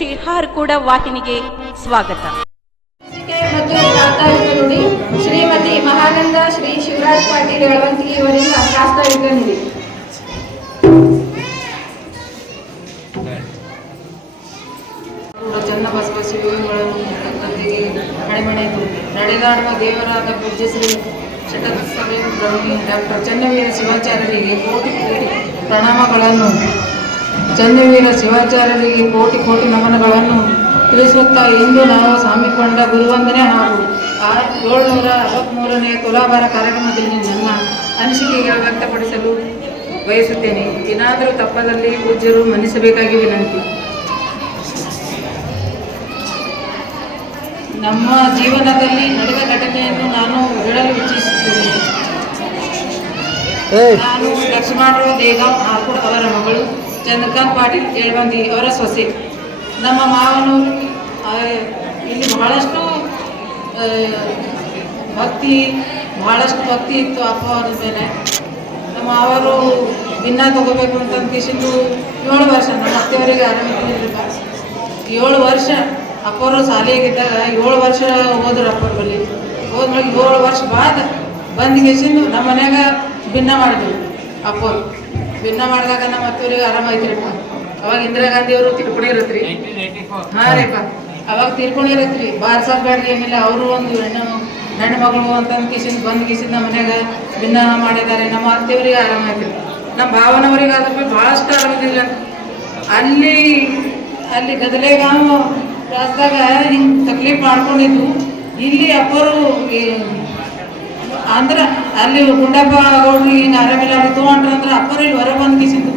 ಶಿರ್ಹಾರ್ ವಾಹಿನಿಗೆ ಸ್ವಾಗತ. ಮತ್ತು ಪ್ರಾಸ್ತಾವಿಕ ನುಡಿ ಶ್ರೀಮತಿ ಮಹಾನಂದ ಶ್ರೀ ಶಿವರಾಜ್ ಪಾಟೀಲ್ ಯಳವಂತಿಗೆ ಇವರಿಂದ ಪ್ರಾಸ್ತಾವಿಕ ನುಡಿ. ಚನ್ನ ಚನ್ನಬಸವ ಶಿವಗಳನ್ನು ತಂದೆಗೆ ಮಣೆಮಣೆದು ನಡೆದಾಡುವ ದೇವರಾದ ಪೂಜ್ಯ ಶ್ರೀ ಬ್ರಹ್ಮಿ ಡಾಕ್ಟರ್ ಚನ್ನವೀರ ಶಿವಾಚಾರ್ಯರಿಗೆ ಕೋಟಿ ಕೋಟಿ ಪ್ರಣಾಮಗಳನ್ನು. ಚನ್ನವೀರ ಶಿವಾಚಾರ್ಯರಿಗೆ ಕೋಟಿ ಕೋಟಿ ನಮನಗಳನ್ನು ತಿಳಿಸುತ್ತಾ ಇಂದು ನಾವು ಹಮ್ಮಿಕೊಂಡ ಗುರುವಂದನೆ ಹಾಗೂ ಆ ಏಳ್ನೂರ ಅರವತ್ತ್ಮೂರನೇ ತುಲಾಭಾರ ಕಾರ್ಯಕ್ರಮದಲ್ಲಿ ನನ್ನ ಅನಿಸಿಕೆಗೆ ವ್ಯಕ್ತಪಡಿಸಲು ಬಯಸುತ್ತೇನೆ. ಏನಾದರೂ ತಪ್ಪದಲ್ಲಿ ಪೂಜ್ಯರು ಮನ್ನಿಸಬೇಕಾಗಿ ವಿನಂತಿ. ನಮ್ಮ ಜೀವನದಲ್ಲಿ ನಡೆದ ಘಟನೆಯನ್ನು ನಾನು ಹೇಳಲು ಇಚ್ಛಿಸುತ್ತೇನೆ. ನಾನು ಲಕ್ಷ್ಮಣರಾವ್ ದೇಗಾಂವ್ ಆರ್ಕುಡ್ ಅವರ ಮಗಳು. ಚಂದ್ರಕಾಂತ್ ಪಾಟೀಲ್ ಬಂದಿ ಅವರ ಸೊಸೆ. ನಮ್ಮ ಮಾವನು ಇಲ್ಲಿ ಬಹಳಷ್ಟು ಭಕ್ತಿ ಬಹಳಷ್ಟು ಭಕ್ತಿ ಇತ್ತು ಅಪ್ಪ ಅವರ ಮೇಲೆ. ನಮ್ಮ ಅವರು ಭಿನ್ನ ತಗೋಬೇಕು ಅಂತ ಕಿಶಿಂದು ಏಳು ವರ್ಷ, ನಮ್ಮ ಅತ್ತೆಯವರಿಗೆ ಆರಾಮಿದ್ದಿಲ್ಲ ಏಳು ವರ್ಷ ಅಪ್ಪವರು ಶಾಲೆಯಾಗಿದ್ದಾಗ ಏಳು ವರ್ಷ ಹೋದ್ರು ಅಪ್ಪರ ಬಳಿ. ಹೋದ್ಮೇಲೆ ಏಳು ವರ್ಷ ಬಾದ ಬಂದು ಕಿಶಿಂದು ನಮ್ಮ ಮನ್ಯಾಗ ಭಿನ್ನ ಮಾಡಿದ್ರು ಅಪ್ಪರು ಭಿನ್ನ ಮಾಡಿದಾಗ ನಮ್ಮ ಅತ್ತೆಯವ್ರಿಗೆ ಆರಾಮಾಯ್ತಿರಪ್ಪ ಅವಾಗ ಇಂದಿರಾ ಗಾಂಧಿ ಅವರು ತಿಳ್ಕೊಂಡಿರತ್ರಿ ಹಾ ರೀಪ ಅವಾಗ ತೀರ್ಕೊಂಡಿರತ್ರಿ. ಬಾರ್ಸೋದ್ ಬ್ಯಾಡ್ರಿ ಏನಿಲ್ಲ, ಅವರು ಒಂದು ಹೆಣ್ಣು ಹೆಣ್ಣು ಮಗಳು ಅಂತ ಕಿಸಿನ್ ಬಂದು ಕಿಸಿಂದ ನಮ್ಮ ಮನ್ಯಾಗ ಭಿನ್ನ ಮಾಡಿದ್ದಾರೆ. ನಮ್ಮ ಅತ್ತೆಯವರಿಗೆ ಆರಾಮಾಯ್ತಿರಿ ನಮ್ಮ ಭಾವನವರಿಗೆ ಆದ್ರೆ ಭಾಳಷ್ಟು ಆರಾಮದಿಲ್ಲ ಅಲ್ಲಿ ಅಲ್ಲಿ ಗದಲೆಗಾಂವ್ ರಾಜ್ದಾಗ ಹಿಂಗೆ ತಕ್ಲೀಫ್ ಮಾಡ್ಕೊಂಡಿದ್ದು, ಇಲ್ಲಿ ಅಪ್ಪರು ಅಂದ್ರೆ ಅಲ್ಲಿ ಗುಂಡಪ್ಪ ಗೌಡ್ರು ಅವ್ರು ತೊಗೊಂಡ್ರ ಅಂದ್ರೆ ಅಪ್ಪರು ಇಲ್ಲಿ ಹೊರ ಬಂದು ಕಿಸಿದ್ದು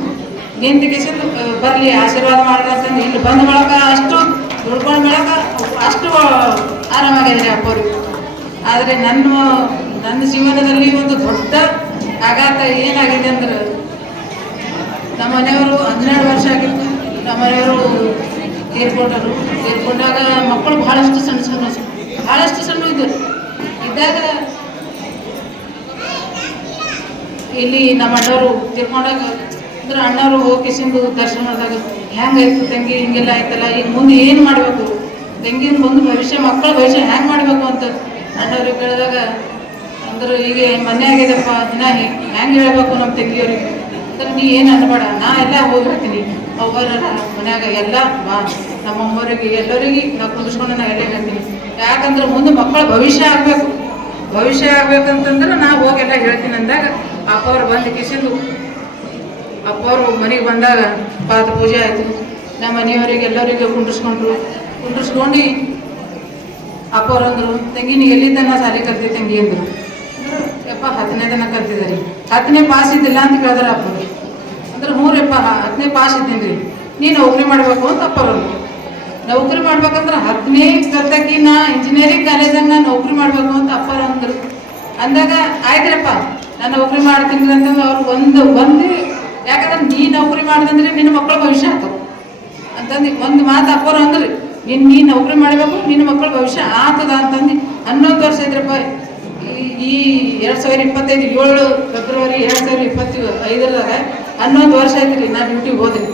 ನಿಂತು ಕಿಸಿದ್ದು ಬರಲಿ, ಆಶೀರ್ವಾದ ಮಾಡ್ರಿ ಇಲ್ಲಿ ಬಂದ ಬಳಕ ಅಷ್ಟು ದುಡ್ಕೊಂಡ ಬಳಕ ಅಷ್ಟು ಆರಾಮಾಗಿದ್ದಾರೆ ಅಪ್ಪರು. ಆದರೆ ನನ್ನ ನನ್ನ ಜೀವನದಲ್ಲಿ ಒಂದು ದೊಡ್ಡ ಆಘಾತ ಏನಾಗಿದೆ ಅಂದ್ರೆ ನಮ್ಮ ಮನೆಯವರು ಹನ್ನೆರಡು ವರ್ಷ ಆಗಿತ್ತು. ನಮ್ಮ ಮನೆಯವರು ತೀರ್ಕೊಂಡರು ತೀರ್ಕೊಂಡಾಗ ಮಕ್ಕಳು ಭಾಳಷ್ಟು ಸಣ್ಣ ಸಣ್ಣ ಭಾಳಷ್ಟು ಸಣ್ಣ ಇದ್ದರು. ಇದ್ದಾಗ ಇಲ್ಲಿ ನಮ್ಮ ಅಣ್ಣವರು ತಿಳ್ಕೊಂಡಾಗ ಅಂದ್ರೆ ಅಣ್ಣವರು ಹೋಗಿಸಿಂದು ದರ್ಶನ ಮಾಡಿದಾಗ ಹೆಂಗಾಯ್ತು ತಂಗಿ, ಹಿಂಗೆಲ್ಲ ಆಯ್ತಲ್ಲ ಈಗ ಮುಂದೆ ಏನು ಮಾಡಬೇಕು? ತಂಗಿನ ಮುಂದೆ ಭವಿಷ್ಯ ಮಕ್ಕಳ ಭವಿಷ್ಯ ಹೆಂಗೆ ಮಾಡಬೇಕು ಅಂತ ಅಣ್ಣವ್ರಿಗೆ ಕೇಳಿದಾಗ, ಅಂದ್ರೆ ಈಗ ಮನೆ ಆಗಿದೆಪ್ಪ, ದಿನ ಹೆಂಗೆ ಹೇಳ್ಬೇಕು ನಮ್ಮ ತಂಗಿಯವ್ರಿಗೆ? ಅಂದ್ರೆ ನೀ ಏನು ಅನ್ಬೇಡ, ನಾ ಎಲ್ಲ ಹೋಗಿರ್ತೀನಿ ಅವ್ವರ ಮನ್ಯಾಗ, ಎಲ್ಲ ಬಾ ನಮ್ಮ ಅಮ್ಮವ್ರಿಗೆ ಎಲ್ಲರಿಗೆ ನಾ ಕುಂದಿಸ್ಕೊಂಡು ನಾ ಎಲ್ಲ ಹೇಳ್ತೀನಿ ಯಾಕಂದ್ರೆ ಮುಂದೆ ಮಕ್ಕಳ ಭವಿಷ್ಯ ಆಗಬೇಕು. ಭವಿಷ್ಯ ಆಗ್ಬೇಕಂತಂದ್ರೆ ನಾ ಹೋಗೆಲ್ಲ ಹೇಳ್ತೀನಿ ಅಂದಾಗ ಅಪ್ಪ ಅವ್ರು ಬಂದು ಕಿಸಿದು ಅಪ್ಪ ಅವರು ಮನೆಗೆ ಬಂದಾಗ ಪಾದ ಪೂಜೆ ಆಯಿತು. ನಮ್ಮ ಮನೆಯವರಿಗೆ ಎಲ್ಲರಿಗೆ ಕುಂಡ್ರಿಸ್ಕೊಂಡ್ರು. ಕುಂಡ್ರಿಸ್ಕೊಂಡು ಅಪ್ಪವ್ರು ಅಂದರು ತಂಗಿ ನೀ ಎಲ್ಲಿದ್ದನ ಸಾಲಿ ಕಲ್ತಿ ತಂಗಿ? ಅಂದರು. ಯಪ್ಪ, ಹತ್ತನೇ ತನಕ ಕಲ್ತಿದ್ದಾರೆ ಹತ್ತನೇ ಪಾಸ್ ಇದ್ದಿಲ್ಲ ಅಂತ ಕೇಳಿದ್ರೆ ಅಪ್ಪ ಅಂದ್ರೆ ಹ್ಞೂ ಯಪ್ಪ ಹತ್ತನೇ ಪಾಸ್ ಇದ್ದೀನಿ ರೀ. ನೀ ನೌಕರಿ ಮಾಡಬೇಕು? ಅಂತ ಅಪ್ಪರು ನೌಕರಿ ಮಾಡ್ಬೇಕಂದ್ರೆ ಹತ್ತನೇ ಕಲ್ತಕ್ಕಿ ನಾ ಇಂಜಿನಿಯರಿಂಗ್ ಕಾಲೇಜನ್ನ ನೌಕರಿ ಮಾಡಬೇಕು? ಅಂತ ಅಪ್ಪರು ಅಂದರು. ಅಂದಾಗ, ಆಯ್ತ್ರಪ್ಪ ನಾನು ನೌಕರಿ ಮಾಡ್ತೀನಿ ಅಂತಂದ್ರೆ ಅವ್ರು ಒಂದು ಒಂದು, ಯಾಕಂದ್ರೆ ನೀ ನೌಕರಿ ಮಾಡಿದಂದ್ರೆ ನಿನ್ನ ಮಕ್ಕಳ ಭವಿಷ್ಯ ಆಗ್ತವೆ ಅಂತಂದು, ಒಂದು ಮಾತು ಅಪ್ಪರು ಅಂದ್ರೆ. ನೀನು, ನೀ ನೌಕರಿ ಮಾಡಬೇಕು, ನಿನ್ನ ಮಕ್ಕಳ ಭವಿಷ್ಯ ಆತದ ಅಂತಂದು. ಹನ್ನೊಂದು ವರ್ಷ ಇದ್ರಪ್ಪ ಈ- ಎರಡು ಸಾವಿರ ಇಪ್ಪತ್ತೈದು, ಏಳು ಫೆಬ್ರವರಿ ಎರಡು ಸಾವಿರ ಇಪ್ಪತ್ತು ಐದರದಾಗ ಹನ್ನೊಂದು ವರ್ಷ ಐತ್ರಿ ನಾನು ಡ್ಯೂಟಿಗೆ ಹೋದ್ರಿ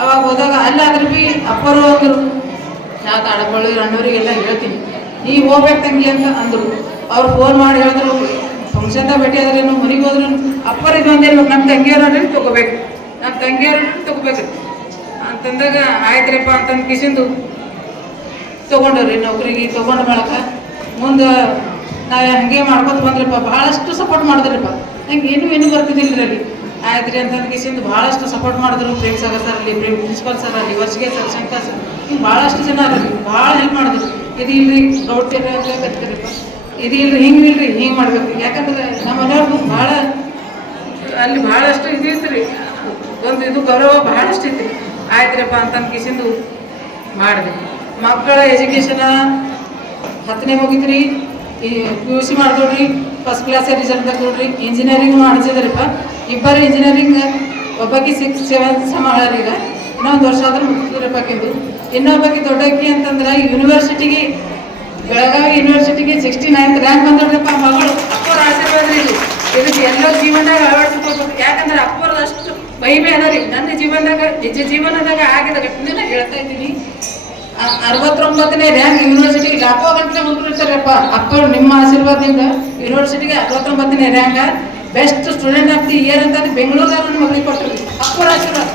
ಅವಾಗ ಹೋದಾಗ ಅಲ್ಲಾದ್ರೂ ಭೀ ಅಪ್ಪರು ಅಂದರು ನಾ ತಾಳಪಳ್ಳಿ ಅಣ್ಣವರಿಗೆಲ್ಲ ಹೇಳ್ತೀನಿ. ನೀ ಹೋಗ್ಬೇಕು ತಂಗಿ ಅಂತ ಅಂದರು. ಅವ್ರು ಫೋನ್ ಮಾಡಿ ಹೇಳಿದ್ರು ಫಂಕ್ಷನ್ದಾಗ ಭೇಟಿ ಆದ್ರೇನು ಮನೆಗೆ ಹೋದ್ರು ಅಪ್ಪರ ಇದು ಒಂದೇ ಇರ್ಬೇಕು. ನಮ್ಮ ತಂಗಿಯವ್ರಲ್ಲಿ ತಗೋಬೇಕು. ನಮ್ಮ ತಂಗಿಯವ್ರಲ್ಲಿ ತಗೋಬೇಕು. ಅಂತಂದಾಗ ಆಯ್ತ್ರಿಪ್ಪ ಅಂತಂದು ಕಿಸಿಂದು ತಗೊಂಡ್ರಿ ನೌಕರಿಗೆ ತೊಗೊಂಡ ಬಳಕ ಮುಂದೆ ನಾ ಹಂಗೆ ಮಾಡ್ಕೊತ ಬಂದ್ರಪ್ಪ ಭಾಳಷ್ಟು ಸಪೋರ್ಟ್ ಮಾಡಿದ್ರಪ್ಪ. ನಂಗೆ ಏನು ಏನು ಬರ್ತಿದ್ದಿಲ್ಲ ಅಲ್ಲಿ. ಆಯ್ತು ರೀ ಅಂತಂದು ಕಿಸಿಂದು ಭಾಳಷ್ಟು ಸಪೋರ್ಟ್ ಮಾಡಿದ್ರು. ಪ್ರೇಮ್ ಸಾಗರ್ ಸರ್ ಅಲ್ಲಿ, ಪ್ರೇಮ್ ಪ್ರಿನ್ಸಿಪಲ್ ಸರ್ ಅಲ್ಲಿ, ವರ್ಷಗೆ ಸರ್ ಶಂಕರ್ ಸರ್ ಹಿಂಗೆ ಭಾಳಷ್ಟು ಜನ ರೀ ಭಾಳ ಹೆಲ್ಪ್ ಮಾಡಿದ್ರು. ಇದು ಇಲ್ರಿ ಗೌಡ್ ಅಂತ ಇದು ಇಲ್ರಿ, ಹಿಂಗೆ ಇಲ್ರಿ, ಹಿಂಗೆ ಮಾಡ್ಬೇಕು. ಯಾಕಂದ್ರೆ ನಮ್ಮ ಭಾಳ, ಅಲ್ಲಿ ಭಾಳಷ್ಟು ಇದಿತ್ತು ರೀ ಒಂದು ಇದು ಗೌರವ ಭಾಳಷ್ಟು ಇತ್ತು ಆಯ್ತ್ರಪ್ಪ ಅಂತಂದು ಕಿಸಿಂದು ಮಾಡಿದೆ. ಮಕ್ಕಳ ಎಜುಕೇಷನ ಹತ್ತನೇ ಮುಗಿತ್ರಿ. ಈ ಪಿ ಯು ಸಿ ಮಾಡ್ಕೊಡ್ರಿ ಫಸ್ಟ್ ಕ್ಲಾಸ್ ರಿಸಲ್ಟ್ ತಗೊಳ್ರಿ ಇಂಜಿನಿಯರಿಂಗ್ ಮಾಡಿಸಿದ್ರಪ್ಪ ಇಬ್ಬರು ಇಂಜಿನಿಯರಿಂಗ್ ಒಬ್ಬಾಕಿ ಸಿಕ್ಸ್ ಸೆವೆಂತ್ ಸಮಾಳರಿ ಈಗ ಇನ್ನೊಂದು ವರ್ಷ ಆದ್ರೆ ಮುಗಿದ್ರಪ್ಪಾಕಿಂದು ಇನ್ನೊಬ್ಬಾಕಿ ದೊಡ್ಡಕ್ಕಿ ಅಂತಂದ್ರೆ ಯೂನಿವರ್ಸಿಟಿಗೆ ಬೆಳಗಾವಿ ಯೂನಿವರ್ಸಿಟಿಗೆ ಸಿಕ್ಸ್ಟಿ ನೈನ್ತ್ ರ್ಯಾಂಕ್ ಬಂದಿರಪ್ಪ ಮಗಳು. ಅಪ್ಪರ ಆಶೀರ್ವಾದ ರೀ. ಇದಕ್ಕೆ ಎಲ್ಲೋ ಜೀವನದಾಗ ಅಳವಡಿಸ್ಕೊಳ್ಬೇಕು. ಯಾಕಂದ್ರೆ ಅಪ್ಪರದಷ್ಟು ಮಹಿಮೆ ಅದ ರೀ. ನನ್ನ ಜೀವನದಾಗ, ನಿಜ ಜೀವನದಾಗ ಆಗಿದ ನಾನು ಹೇಳ್ತಾ ಇದ್ದೀನಿ. ಅರವತ್ತೊಂಬತ್ತನೇ ರ್ಯಾಂಕ್ ಯೂನಿವರ್ಸಿಟಿ ಲಾಖೋ ಗಂಟೆ ಮುಂದಿರ್ತಾರಪ್ಪ ಅಪ್ಪ ನಿಮ್ಮ ಆಶೀರ್ವಾದದಿಂದ ಯೂನಿವರ್ಸಿಟಿಗೆ ಅರವತ್ತೊಂಬತ್ತನೇ rank best student of the year ಅಂತ ಬೆಂಗಳೂರದಾಗ ನನ್ನ ಮಗಳಿಗೆ ಕೊಟ್ಟರು. ಅಪ್ಪರ ಆಶೀರ್ವಾದ.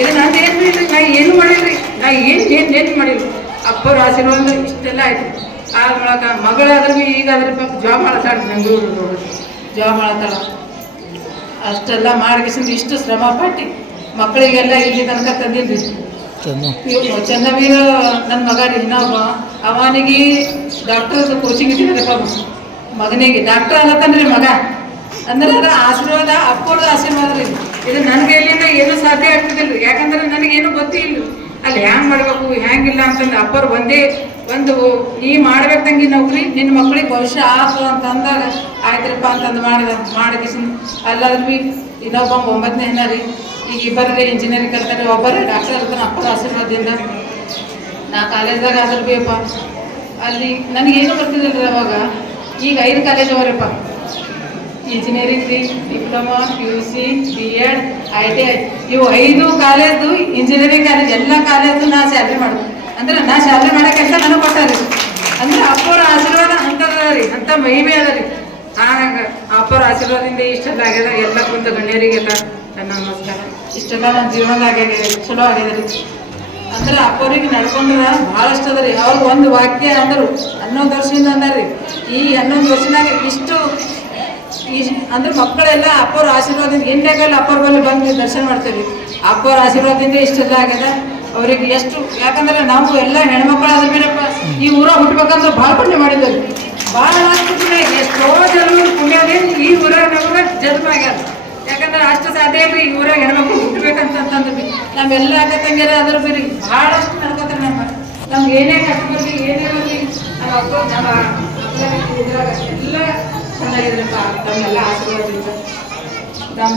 ಇದು ನಾನು ಏನು ನಾ ಏನು ಮಾಡಿಲ್ರಿ? ನಾ ಏನು ಏನು ಏನು ಮಾಡಿಲ್ಲ ಅಪ್ಪರ ಆಶೀರ್ವಾದ ಇಷ್ಟೆಲ್ಲ ಆಯ್ತು. ಮೂಲಕ ಮಗಳಾದ್ರೂ ಈಗ ಅದ್ರ ಬಗ್ಗೆ ಜಾಬ್ ಮಾಡ್ತಾಳೆ ಬೆಂಗಳೂರು ಜಾಬ್ ಮಾಡ್ತಾಳ ಅಷ್ಟೆಲ್ಲ ಮಾಡಿಸಿದ ಇಷ್ಟು ಶ್ರಮ ಪಟ್ಟು. ಮಕ್ಕಳಿಗೆಲ್ಲ ಇಲ್ಲಿ ತನಕ ತಂದಿದ್ವಿ. ಚೆನ್ನವೀರ ಚನ್ನವೀರ ನನ್ನ ಮಗ ರೀ ಇನ್ನೊಬ್ಬ. ಅವನಿಗೆ ಡಾಕ್ಟರ್ ಕೋಚಿಂಗ್ ಇಟ್ಟಿದ್ದಪ್ಪ ಮಗನಿಗೆ ಡಾಕ್ಟರ್ ಅಲ್ಲತ್ತನ್ರಿ ಮಗ. ಅಂದ್ರೆ ಅದ ಆಶೀರ್ವಾದ ಅಪ್ಪೋದ ಆಶೀರ್ವಾದ ರೀ ಇದು ನನಗೆ ಎಲ್ಲಿಂದ ಏನು ಸಾಧ್ಯ ಆಗ್ತಿದ್ದಿಲ್ಲ. ಯಾಕಂದ್ರೆ ನನಗೇನು ಗೊತ್ತಿಲ್ಲ. ಅಲ್ಲಿ ಹ್ಯಾಂಗ್ ಮಾಡ್ಬೇಕು ಹ್ಯಾಂಗಿಲ್ಲ ಅಂತಂದ್ರೆ ಅಪ್ಪರು ಒಂದೇ ಒಂದು ಈ ಮಾಡ್ಬೇಕು ತಂಗಿ ನೌಕರಿ, ನಿನ್ನ ಮಕ್ಳಿಗೆ ಭವಿಷ್ಯ ಆತು ಅಂತ ಅಂದಾಗ ಆಯ್ತ್ರಪ್ಪ ಅಂತಂದು ಮಾಡಿದ ಮಾಡಿದ ಅಲ್ಲಾದ್ರೂ ಬಿ ಇನ್ನೊಬ್ಬ ಒಂಬತ್ತನೇ ರೀ ಈಗ ಇಬ್ಬರೇ ಇಂಜಿನಿಯರಿಂಗ್ ಕಲ್ತಾರೆ, ಒಬ್ಬರೇ ಡಾಕ್ಟರ್ ಇರ್ತಾನೆ ಅಪ್ಪದ ಆಶೀರ್ವಾದದಿಂದ. ನಾ ಕಾಲೇಜ್ದಾಗ ಆದ್ರೂ ಅಪ್ಪ, ಅಲ್ಲಿ ನನಗೇನು ಬರ್ತಿದ್ದಿಲ್ಲ ರೀ ಅವಾಗ. ಈಗ ಐದು ಕಾಲೇಜ್ ಅವರಪ್ಪ. ಇಂಜಿನಿಯರಿಂಗ್ ರೀ diploma P U C B Ed I T I ಇವು ಐದು ಕಾಲೇಜು ಇಂಜಿನಿಯರಿಂಗ್ ಕಾಲೇಜ್ ಎಲ್ಲ ಕಾಲೇಜು ನಾ ಸ್ಯಾಲ್ರಿ ಮಾಡೋದು ಅಂದ್ರೆ ನಾ ಶಾಲೆ ಮಾಡಕ್ಕೆ ಅಂತ ನನಗೆ ಕೊಟ್ಟಾರಿ ಅಂದ್ರೆ ಅಪ್ಪರ ಆಶೀರ್ವಾದ ಅಂತದ್ರಿ ಅಂತ ಮಹಿಮೆ ಅದ ರೀ. ಹಾಗ ಅಪ್ಪರ ಆಶೀರ್ವಾದದಿಂದ ಇಷ್ಟೆಲ್ಲ ಆಗ್ಯದ, ಎಲ್ಲ ಕುಂತ ಗಣ್ಯರಿಗೆಲ್ಲ ನನ್ನ ನಮಸ್ಕಾರ. ಇಷ್ಟೆಲ್ಲ ನನ್ನ ಜೀವನದಾಗ ಚಲೋ ಆಗ್ಯದ ರೀ. ಅಂದ್ರೆ ಅಪ್ಪರಿಗೆ ನಡ್ಕೊಂಡ್ರ ಭಾಳಷ್ಟು ಅದ ರೀ. ಅವ್ರು ಒಂದು ವಾಕ್ಯ ಅಂದರು, ಹನ್ನೊಂದು ವರ್ಷದಿಂದ ಅಂದಾರ್ರಿ ಈ ಹನ್ನೊಂದು ವರ್ಷದಾಗ ಇಷ್ಟು ಅಂದ್ರೆ ಮಕ್ಕಳೆಲ್ಲ ಅಪ್ಪರ ಆಶೀರ್ವಾದದಿಂದ ಎಂಟಾಗಲ್ಲ ಅಪ್ಪರ ಬಲ್ಲಿ ಬಂದು ದರ್ಶನ ಮಾಡ್ತೇವೆ ಅಪ್ಪರ ಆಶೀರ್ವಾದದಿಂದ ಇಷ್ಟೆಲ್ಲ ಆಗ್ಯದ. ಅವ್ರಿಗೆ ಎಷ್ಟು, ಯಾಕಂದ್ರೆ ನಾವು ಎಲ್ಲ ಹೆಣ್ಮಕ್ಳಾದ ಮೇಲೆ ಈ ಊರ ಹುಟ್ಟಬೇಕಂತ ಭಾಳ ಪುಣ್ಯ ಮಾಡಿದ್ವಿ ಭಾಳ ಎಷ್ಟೋ ಜನ ಪುಣ್ಯದಿಂದ ಈ ಊರಾಗ ನಮಗೆ ಜನ್ಮ ಆಗ್ಯದ. ಯಾಕಂದ್ರೆ ಅಷ್ಟು ಸಾಧ್ಯ ಇಲ್ರಿ ಈ ಊರ ಹೆಣ್ಮಕ್ಳು ಹುಟ್ಟಬೇಕಂತ ಅಂತಂದ್ರಿ ನಮ್ಮೆಲ್ಲ ಅಕ್ಕ ತಂಗಿಯರ ಅದ್ರ ಬೇರೆ ಭಾಳಷ್ಟು ನಡ್ಕೋತಾರೆ ನಮ್ಮ ನಮ್ಗೆ ಏನೇ ಕಷ್ಟ ಬರ್ಲಿ, ಏನೇ ಬರಲಿ, ನಮ್ಮ ಅಪ್ಪ, ನಮ್ಮ ಇದ್ರಾಗ ಎಲ್ಲ ಚೆನ್ನಾಗಿದ್ರಪ್ಪ. ತಮ್ಮೆಲ್ಲ ಆಶೀರ್ವಾದದಿಂದ. ನಮ್ಮ